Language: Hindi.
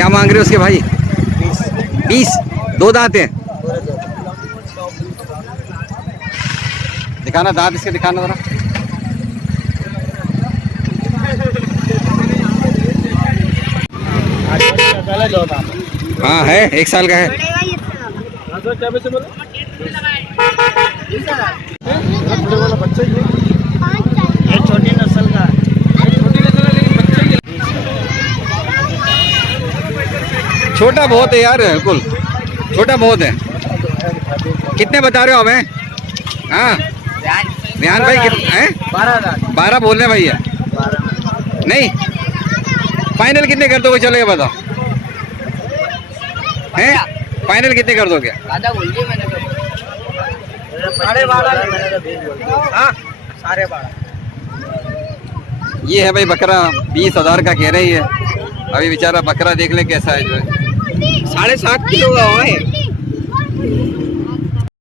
क्या मांग रहे हो उसके भाई? 20। 2 दांत हैं। दिखाना दांत इसके, दिखाना जरा। हाँ है, 1 साल का है। छोटी नस्ल का छोटा बहुत है यार, बिल्कुल छोटा बहुत है। कितने बता रहे हो हमें? हाँ ध्यान भाई, कितने हैं? 12 बोल रहे हैं भैया। नहीं, फाइनल कितने कर दोगे? चलो ये बताओ, हैं फाइनल कितने कर दोगे? आधा बोल दिया मैंने। 12.5। ये है भाई बकरा, 20,000 का कह रही है। अभी बेचारा बकरा देख ले कैसा है जो है। 7.5 किलो का है।